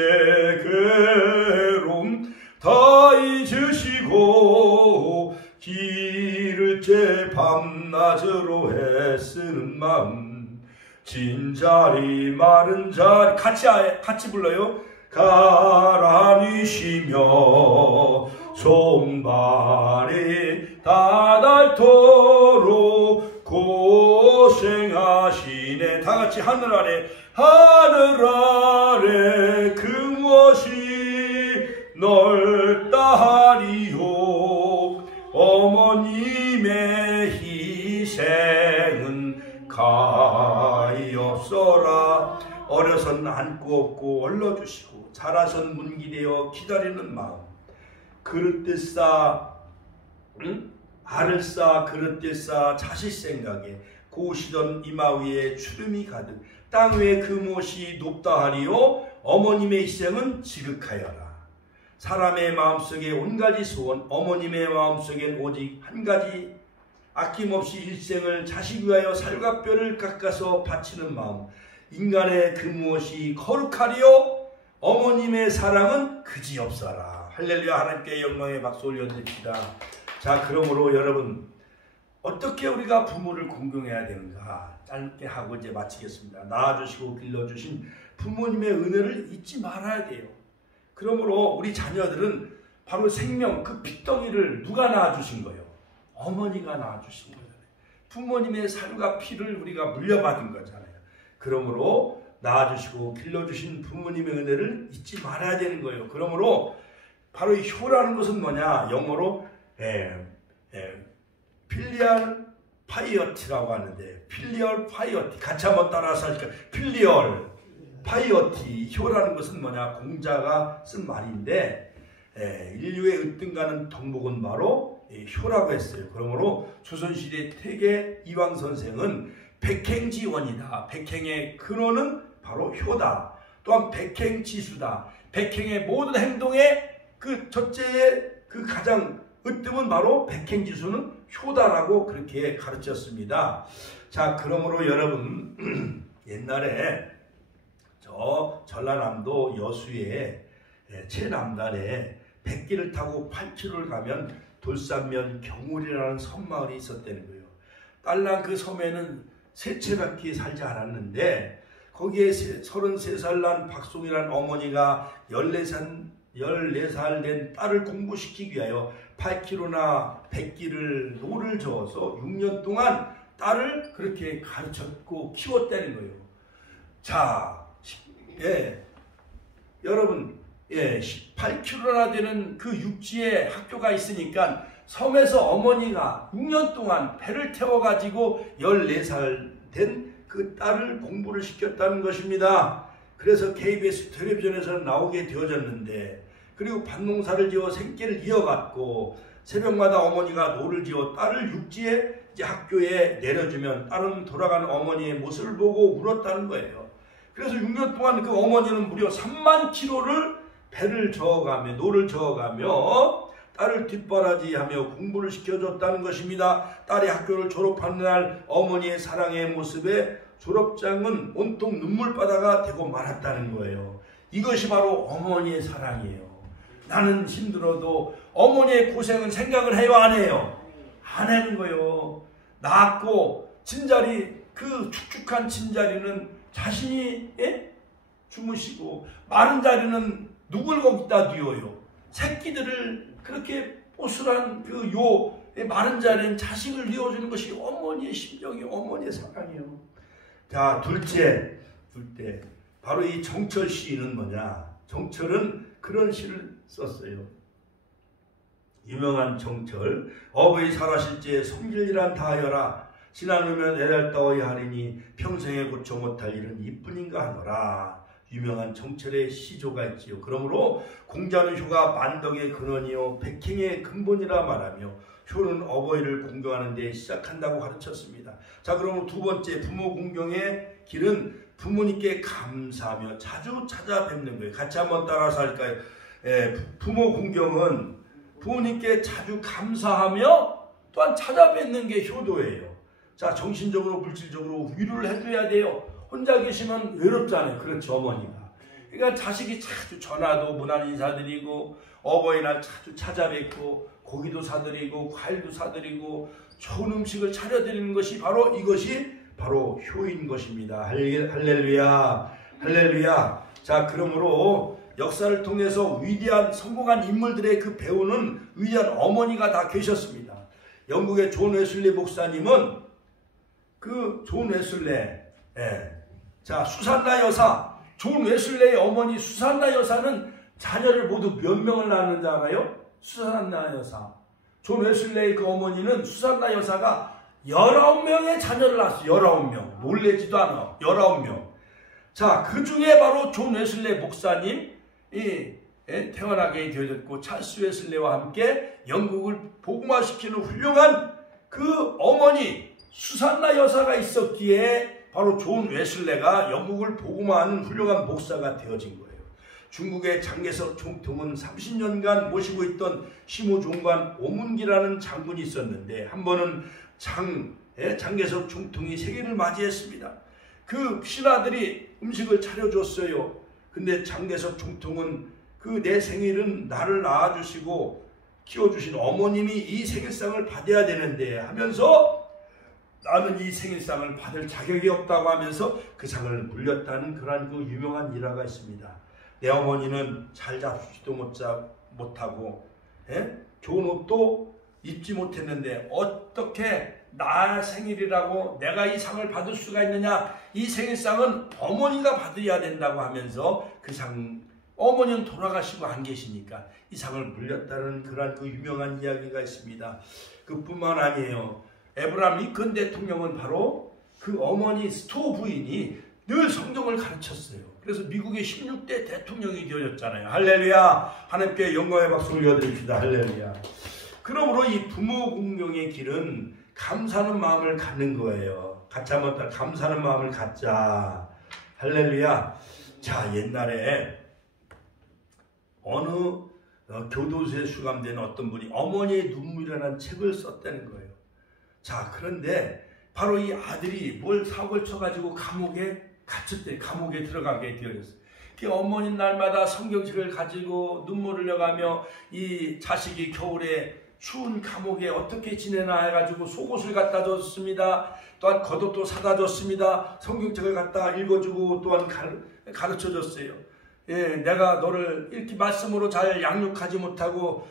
괴로움 다 잊으시고 길을 째 밤낮으로 애쓰는 마음 진자리 마른 자리 같이 불러요. 가라니 쉬며 손발이 다 닳도록 고생하시네. 다같이 하늘 아래 그 무엇이 넓다 하리요. 어머님의 희생은 가엾어라. 어려선 안고 업고 얼러주시고 자라선 문기되어 기다리는 마음 그릇들 싸 알을 싸 그릇들 싸 자식 생각에 고우시던 이마 위에 주름이 가득 땅 위에 그 무엇이 높다 하리요. 어머님의 희생은 지극하여라. 사람의 마음속에 온가지 소원 어머님의 마음속엔 오직 한 가지 아낌없이 일생을 자식 위하여 살과 뼈를 깎아서 바치는 마음 인간의 그 무엇이 거룩하리요. 어머님의 사랑은 그지없어라. 할렐루야. 하나님께 영광의 박수 올려드립시다. 자, 그러므로 여러분 어떻게 우리가 부모를 공경해야 되는가 짧게 하고 이제 마치겠습니다. 낳아주시고 길러주신 부모님의 은혜를 잊지 말아야 돼요. 그러므로 우리 자녀들은 바로 생명 그 핏덩이를 누가 낳아주신 거예요? 어머니가 낳아주신 거잖아요. 부모님의 살과 피를 우리가 물려받은 거잖아요. 그러므로 낳아주시고 길러주신 부모님의 은혜를 잊지 말아야 되는 거예요. 그러므로 바로 이 효라는 것은 뭐냐? 영어로 필리얼 파이어티라고 하는데 필리얼 파이어티 같이 한번 따라서 하니까 필리얼 파이어티 효라는 것은 뭐냐? 공자가 쓴 말인데 인류의 으뜸가는 덕목은 바로 효라고 했어요. 그러므로 조선시대 태계 이황 선생은 백행지원이다. 백행의 근원은 바로 효다. 또한 백행지수다. 백행의 모든 행동의 그 첫째의 그 가장 으뜸은 바로 백행지수는 효다라고 그렇게 가르쳤습니다. 자, 그러므로 여러분 옛날에 저 전라남도 여수의 최남단에 백기를 타고 8km를 가면 돌산면 경울이라는 섬마을이 있었다는 거예요. 딸랑 그 섬에는 세 채밖에 살지 않았는데 거기에 33살 난 박송이라는 어머니가 14살 된 딸을 공부시키기 위하여 8km나 100기를 노를 저어서 6년 동안 딸을 그렇게 가르쳤고 키웠다는 거예요. 자, 여러분 18km나 되는 그 육지에 학교가 있으니까 섬에서 어머니가 6년 동안 배를 태워가지고 14살 된 그 딸을 공부를 시켰다는 것입니다. 그래서 KBS 텔레비전에서 나오게 되어졌는데 그리고 밭농사를 지어 생계를 이어갔고 새벽마다 어머니가 노를 지어 딸을 육지에 이제 학교에 내려주면 딸은 돌아가는 어머니의 모습을 보고 울었다는 거예요. 그래서 6년 동안 그 어머니는 무려 3만 킬로를 배를 저어가며 노를 저어가며 딸을 뒷바라지하며 공부를 시켜줬다는 것입니다. 딸이 학교를 졸업하는 날 어머니의 사랑의 모습에 졸업장은 온통 눈물바다가 되고 말았다는 거예요. 이것이 바로 어머니의 사랑이에요. 나는 힘들어도 어머니의 고생은 생각을 해요, 안 해요? 안 하는 거예요. 낳았고 진자리 그 축축한 진자리는 자신이 주무시고 마른 자리는 누굴 거기다 뉘어요. 새끼들을 그렇게 보슬한 그 마른 자리는 자식을 뉘어주는 것이 어머니의 심정이에요. 어머니의 사랑이에요. 자, 둘째 바로 이 정철 시인은 뭐냐? 정철은 그런 시를 썼어요. 유명한 정철 어버이 살아실제 성질이란 다하여라 지나누면 애랄 따워야 하리니 평생에 고쳐 못할 일은 이뿐인가 하노라. 유명한 정철의 시조가 있지요. 그러므로 공자는 효가 만덕의 근원이요 백행의 근본이라 말하며 효는 어버이를 공경하는 데 시작한다고 가르쳤습니다. 자, 그러면 두 번째 부모 공경의 길은 부모님께 감사하며 자주 찾아뵙는 거예요. 같이 한번 따라서 할까요? 부모 공경은 부모님께 자주 감사하며 또한 찾아뵙는 게 효도예요. 자, 정신적으로 물질적으로 위로를 해줘야 돼요. 혼자 계시면 외롭잖아요. 그렇죠, 어머니가. 그러니까 자식이 자주 전화도 문안 인사드리고 어버이날 자주 찾아뵙고 고기도 사드리고 과일도 사드리고 좋은 음식을 차려드리는 것이 바로 이것이 바로 효인 것입니다. 할렐루야, 할렐루야. 자, 그러므로 역사를 통해서 위대한 성공한 인물들의 그 배우는 위대한 어머니가 다 계셨습니다. 영국의 존 웨슬리 목사님은 그 존 웨슬리, 자, 수산나 여사, 존 웨슬리의 어머니 수산나 여사는 자녀를 모두 몇 명을 낳았는지 알아요? 수산나 여사. 존 웨슬리의 그 어머니는 수산나 여사가 19명의 자녀를 낳았어요. 19명. 놀래지도 않아. 19명. 자, 그 중에 바로 존 웨슬리 목사님이 태어나게 되어졌고 찰스 웨슬리와 함께 영국을 복음화시키는 훌륭한 그 어머니 수산나 여사가 있었기에 바로 존 웨슬리가 영국을 복음화하는 훌륭한 목사가 되어진 거예요. 중국의 장개석 총통은 30년간 모시고 있던 시무종관 오문기라는 장군이 있었는데 한 번은 장개석 총통이 생일을 맞이했습니다. 그 신하들이 음식을 차려줬어요. 근데 장개석 총통은 그 내 생일은 나를 낳아주시고 키워주신 어머님이 이 생일상을 받아야 되는데 하면서 나는 이 생일상을 받을 자격이 없다고 하면서 그 상을 물렸다는 그런 그 유명한 일화가 있습니다. 내 어머니는 잘 잡수지도 못하고 좋은 옷도 입지 못했는데 어떻게 나 생일이라고 내가 이 상을 받을 수가 있느냐, 이 생일상은 어머니가 받아야 된다고 하면서 그 상, 어머니는 돌아가시고 안 계시니까 이 상을 물렸다는 그런 그 유명한 이야기가 있습니다. 그뿐만 아니에요. 에브라함 링컨 대통령은 바로 그 어머니 스토 부인이 늘 성경을 가르쳤어요. 그래서 미국의 16대 대통령이 되어졌잖아요. 할렐루야. 하나님께 영광의 박수 올려드립시다. 할렐루야. 그러므로 이 부모 공경의 길은 감사하는 마음을 갖는 거예요. 같이 한번 감사하는 마음을 갖자. 할렐루야. 자, 옛날에 어느 교도소에 수감된 어떤 분이 어머니의 눈물이라는 책을 썼다는 거예요. 자, 그런데 바로 이 아들이 뭘 사고를 쳐가지고 감옥에 갇혔대. 감옥에 들어가게 되어졌어요. 그 어머니 날마다 성경책을 가지고 눈물을 흘려가며 이 자식이 겨울에 추운 감옥에 어떻게 지내나 해가지고 속옷을 갖다 줬습니다. 또한 겉옷도 사다 줬습니다. 성경책을 갖다 읽어주고 또한 가르쳐 줬어요. 내가 너를 이렇게 말씀으로 잘 양육하지 못하고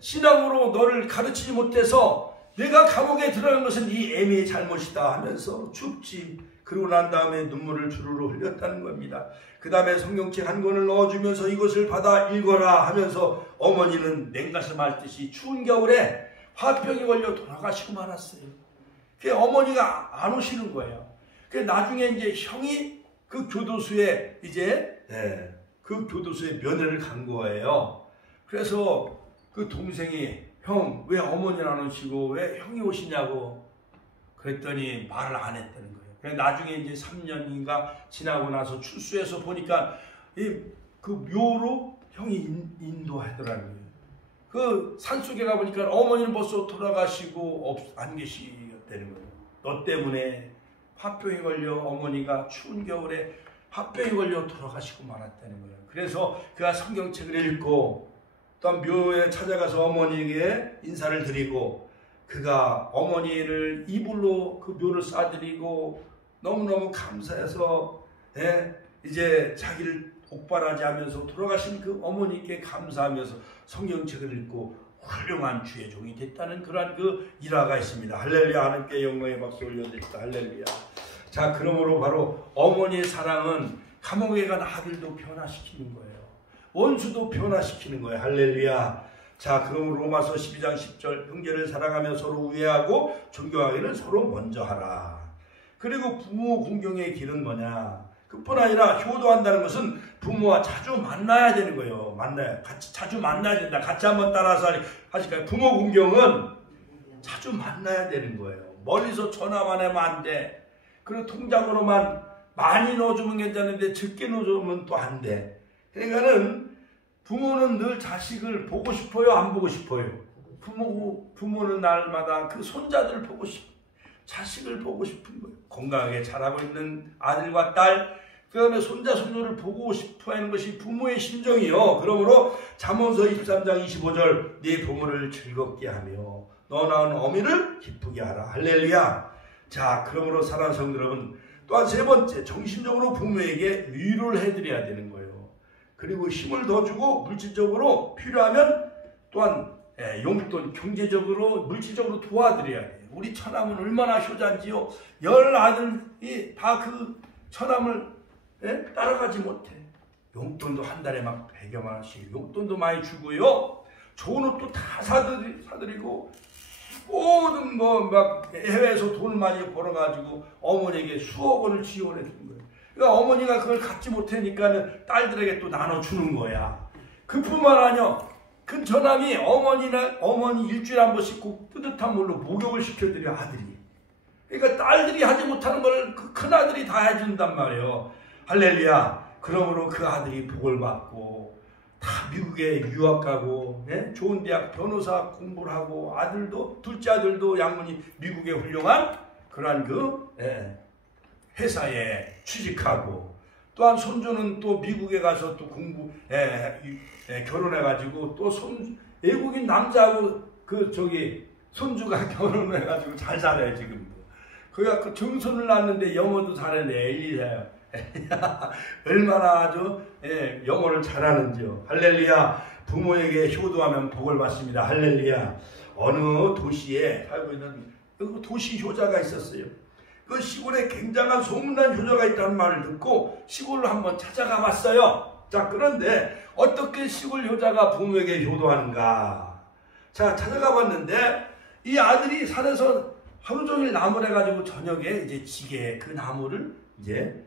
신앙으로 너를 가르치지 못해서 내가 감옥에 들어간 것은 이 애미의 잘못이다 하면서 춥지. 그러고 난 다음에 눈물을 주르르 흘렸다는 겁니다. 그 다음에 성경책 한 권을 넣어주면서 이것을 받아 읽어라 하면서 어머니는 냉가슴 앓듯이 추운 겨울에 화병이 걸려 돌아가시고 말았어요. 그 어머니가 안 오시는 거예요. 그 나중에 이제 형이 그 교도소에 그 교도소에 면회를 간 거예요. 그래서 그 동생이 형 왜 어머니는 안 오시고 왜 형이 오시냐고 그랬더니 말을 안 했다는 거예요. 그래서 나중에 이제 3년인가 지나고 나서 출소해서 보니까 그 묘로 형이 인도하더라는 거예요. 그 산속에 가보니까 어머니는 벌써 돌아가시고 안 계시다는 거예요. 너 때문에 화병이 걸려 어머니가 추운 겨울에 화병이 걸려 돌아가시고 말았다는 거예요. 그래서 그가 성경책을 읽고 또 묘에 찾아가서 어머니에게 인사를 드리고 그가 어머니를 이불로 그 묘를 싸드리고 너무너무 감사해서 이제 자기를 옥발하지 하면서 돌아가신 그 어머니께 감사하면서 성경책을 읽고 훌륭한 주의 종이 됐다는 그러한 그 일화가 있습니다. 할렐루야. 하나님께 영광의 박수 올려드립니다. 할렐루야. 자, 그러므로 바로 어머니의 사랑은 감옥에 간 아들도 변화시키는 거예요. 원수도 변화시키는 거예요. 할렐루야. 자, 그럼 로마서 12장 10절 형제를 사랑하며 서로 우애하고 존경하기를 서로 먼저 하라. 그리고 부모 공경의 길은 뭐냐? 그뿐 아니라 효도한다는 것은 부모와 자주 만나야 되는 거예요. 같이 자주 만나야 된다. 같이 한번 따라서 하실까요? 부모 공경은 자주 만나야 되는 거예요. 멀리서 전화만 하면 안 돼. 그리고 통장으로만 많이 넣어주면 괜찮은데 적게 넣어주면 또 안 돼. 그러니까는 부모는 늘 자식을 보고 싶어요? 안 보고 싶어요? 부모는 날마다 그 손자들을 보고 자식을 보고 싶은 거예요. 건강하게 자라고 있는 아들과 딸, 그 다음에 손자, 손녀를 보고 싶어 하는 것이 부모의 심정이요. 그러므로 잠언서 23장 25절 네 부모를 즐겁게 하며 너 낳은 어미를 기쁘게 하라. 할렐루야. 자, 그러므로 사랑하는 성도 여러분, 또한 세 번째, 정신적으로 부모에게 위로를 해드려야 되는 거예요. 그리고 힘을 더 주고 물질적으로 필요하면 또한 용돈, 경제적으로, 물질적으로 도와드려야 돼요. 우리 처남은 얼마나 효자인지요. 10아들이 다 그 처남을 따라가지 못해. 용돈도 한 달에 막 100여만 원씩 용돈도 많이 주고요. 좋은 옷도 다 사드리고 모든 막 해외에서 돈을 많이 벌어가지고 어머니에게 수억 원을 지원해 주는 거예요. 그러니까 어머니가 그걸 갖지 못하니까 딸들에게 또 나눠주는 거야. 그뿐만 아니야. 그 저남이 어머니 일주일에 한 번씩 꼭 뜨뜻한 물로 목욕을 시켜드려, 아들이. 그러니까 딸들이 하지 못하는 걸 그 큰아들이 다 해준단 말이에요. 할렐루야. 그러므로 그 아들이 복을 받고 다 미국에 유학 가고 좋은 대학 변호사 공부를 하고 둘째 아들도 양문이 미국에 훌륭한 그러한 회사에 취직하고, 또한 손주는 또 미국에 가서 또 결혼해가지고 또 외국인 남자하고 손주가 결혼해가지고 잘 살아요, 지금도. 그 정손을 낳았는데 영어도 잘하네, 엘리사요. 얼마나 아주 영어를 잘하는지요. 할렐루야. 부모에게 효도하면 복을 받습니다. 할렐루야. 어느 도시에 살고 있는 도시 효자가 있었어요. 그 시골에 굉장한 소문난 효자가 있다는 말을 듣고 시골로 한번 찾아가 봤어요. 자, 그런데 어떻게 시골 효자가 부모에게 효도하는가? 자, 찾아가 봤는데 이 아들이 산에서 하루 종일 나무를 해가지고 저녁에 이제 지게 그 나무를 이제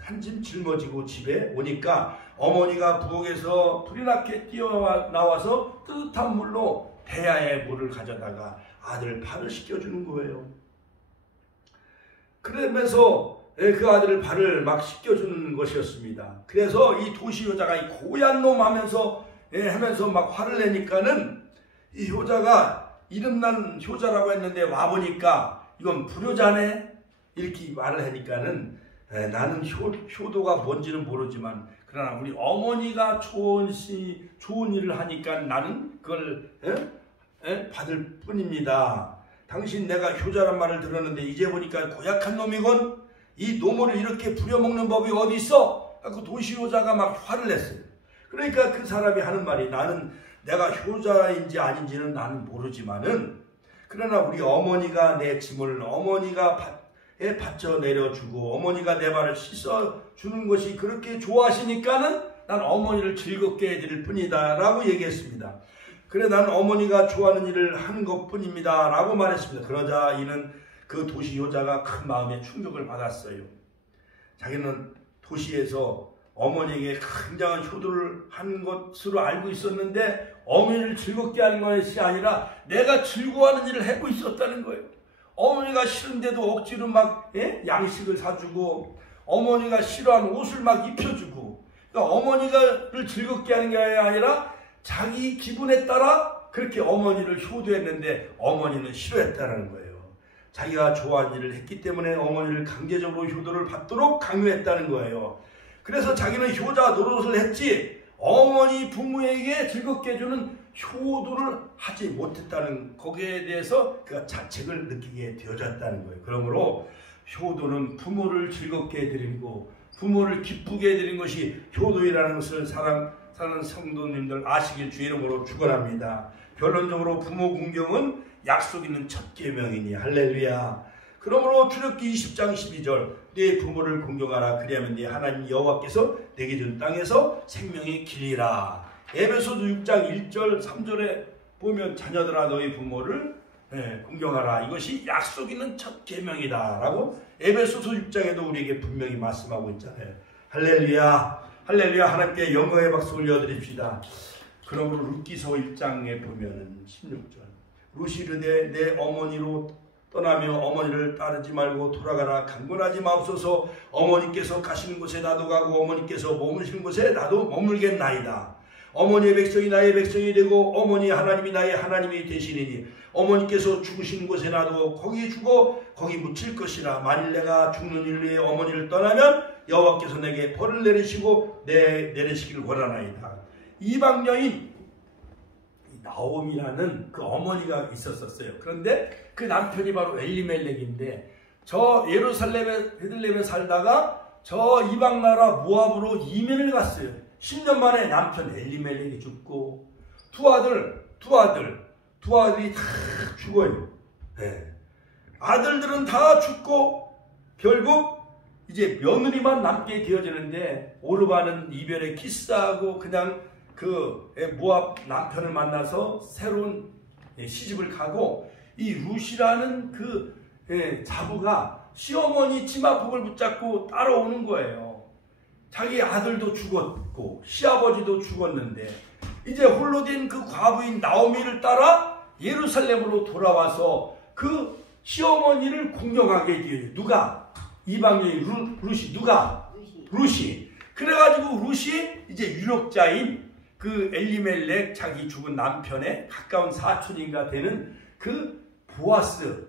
한 짐 짊어지고 집에 오니까 어머니가 부엌에서 불이 나게 뛰어나와서 뜨뜻한 물로 대야에 물을 가져다가 아들 발을 씻겨주는 거예요. 그러면서 그 아들을 발을 막 씻겨주는 것이었습니다. 그래서 이 도시 효자가 이 고얀 놈 하면서 막 화를 내니까는 이 효자가 이름난 효자라고 했는데 와보니까 이건 불효자네 이렇게 말을 하니까는 나는 효도가 뭔지는 모르지만 그러나 우리 어머니가 좋은 일을 하니까 나는 그걸 받을 뿐입니다. 당신 내가 효자란 말을 들었는데 이제 보니까 고약한 놈이건 이 노모를 이렇게 부려먹는 법이 어디 있어? 그 도시 효자가 막 화를 냈어요. 그러니까 그 사람이 하는 말이, 나는 내가 효자인지 아닌지는 나는 모르지만은 그러나 우리 어머니가 내 짐을 어머니가 받쳐 내려주고 어머니가 내 발을 씻어주는 것이 그렇게 좋아하시니까는 난 어머니를 즐겁게 해드릴 뿐이다 라고 얘기했습니다. 그래, 난 어머니가 좋아하는 일을 하는 것 뿐입니다 라고 말했습니다. 그러자 이는 그 도시 효자가 큰 마음의 충격을 받았어요. 자기는 도시에서 어머니에게 굉장한 효도를 한 것으로 알고 있었는데 어머니를 즐겁게 하는 것이 아니라 내가 즐거워하는 일을 하고 있었다는 거예요. 어머니가 싫은데도 억지로 막 양식을 사주고 어머니가 싫어하는 옷을 막 입혀주고, 그러니까 어머니를 즐겁게 하는 게 아니라 자기 기분에 따라 그렇게 어머니를 효도했는데 어머니는 싫어했다는 거예요. 자기가 좋아하는 일을 했기 때문에 어머니를 강제적으로 효도를 받도록 강요했다는 거예요. 그래서 자기는 효자 노릇을 했지 어머니 부모에게 즐겁게 해주는 효도를 하지 못했다는, 거기에 대해서 그가 자책을 느끼게 되어졌다는 거예요. 그러므로 효도는 부모를 즐겁게 해드리고 부모를 기쁘게 해드리는 것이 효도이라는 것을 사랑하는 성도님들 아시길 주의 이름으로 축원합니다. 결론적으로 부모 공경은 약속 있는 첫 계명이니 할렐루야. 그러므로 출애굽기 20장 12절 네 부모를 공경하라. 그리하면 네 하나님 여호와께서 내게 준 땅에서 생명의 길이라. 에베소서 6장 1절 3절에 보면 자녀들아 너희 부모를 공경하라. 이것이 약속 있는 첫 계명이다 라고 에베소서 6장에도 우리에게 분명히 말씀하고 있잖아요. 할렐루야. 할렐루야. 하나님께 영광의 박수 올려드립시다. 그러므로 룻기서 1장에 보면 16절 룻이 이르되 내 어머니로 떠나며 어머니를 따르지 말고 돌아가라. 강권하지 마옵소서. 어머니께서 가시는 곳에 나도 가고 어머니께서 머무시는 곳에 나도 머물겠나이다. 어머니의 백성이 나의 백성이 되고 어머니 하나님이 나의 하나님이 되시리니 어머니께서 죽으신 곳에 나도 거기 죽어 거기 묻힐 것이라. 만일 내가 죽는 일 위에 어머니를 떠나면 여호와께서 내게 벌을 내리시고 내리시기를 원하나이다. 이방 여인 나옴이라는 그 어머니가 있었어요. 그런데 그 남편이 바로 엘리멜렉인데 저 예루살렘에 베들레헴에 살다가 저 이방 나라 모압으로 이민을 갔어요. 10년 만에 남편 엘리멜렉이 죽고 두 아들이 다 죽어요. 네. 아들들은 다 죽고 결국 이제 며느리만 남게 되어지는데 오르바는 이별에 키스하고 그냥 그 모압 남편을 만나서 새로운 시집을 가고 이 룻이라는 그 자부가 시어머니 치마폭을 붙잡고 따라오는 거예요. 자기 아들도 죽었고 시아버지도 죽었는데 이제 홀로 된 그 과부인 나오미를 따라 예루살렘으로 돌아와서 그 시어머니를 공경하게 돼요. 누가? 이방여인 룻이. 누가? 룻이. 그래가지고 룻이 이제 유력자인 그 엘리멜렉 자기 죽은 남편의 가까운 사촌인가 되는 그 보아스를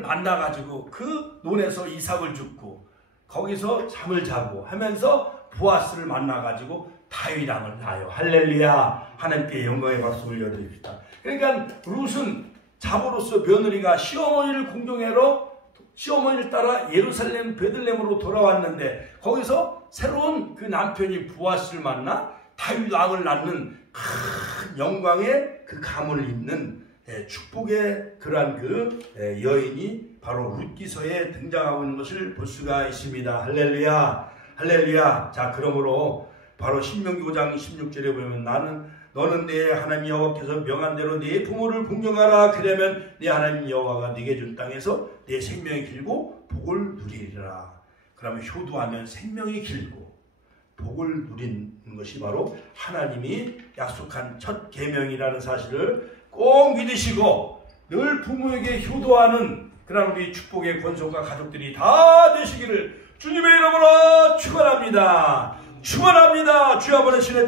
만나가지고 그 논에서 이삭을 줍고 거기서 잠을 자고 하면서 보아스를 만나가지고 다윗 왕을 낳아요. 할렐루야. 하나님께 영광의 박수 올려드립니다. 그러니까 룻은 자보로서 며느리가 시어머니를 공경하러 시어머니를 따라 예루살렘 베들레헴으로 돌아왔는데 거기서 새로운 그 남편이 보아스를 만나 다윗 왕을 낳는 큰 영광의 그 가문을 잇는 축복의 그러한 그 여인이 바로 룻기서에 등장하고 있는 것을 볼 수가 있습니다. 할렐루야. 할렐루야. 자, 그러므로 바로 신명기 5장 16절에 보면 너는 내 하나님 여호와께서 명한 대로 네 부모를 공경하라. 그러면 네 하나님 여호와가 네게 준 땅에서 내 생명이 길고 복을 누리리라. 그러면 효도하면 생명이 길고 복을 누리는 것이 바로 하나님이 약속한 첫 계명이라는 사실을 꼭 믿으시고 늘 부모에게 효도하는 그런 우리 축복의 권속과 가족들이 다 되시기를 주님의 이름으로 축원합니다. 축원합니다. 주여 보내시네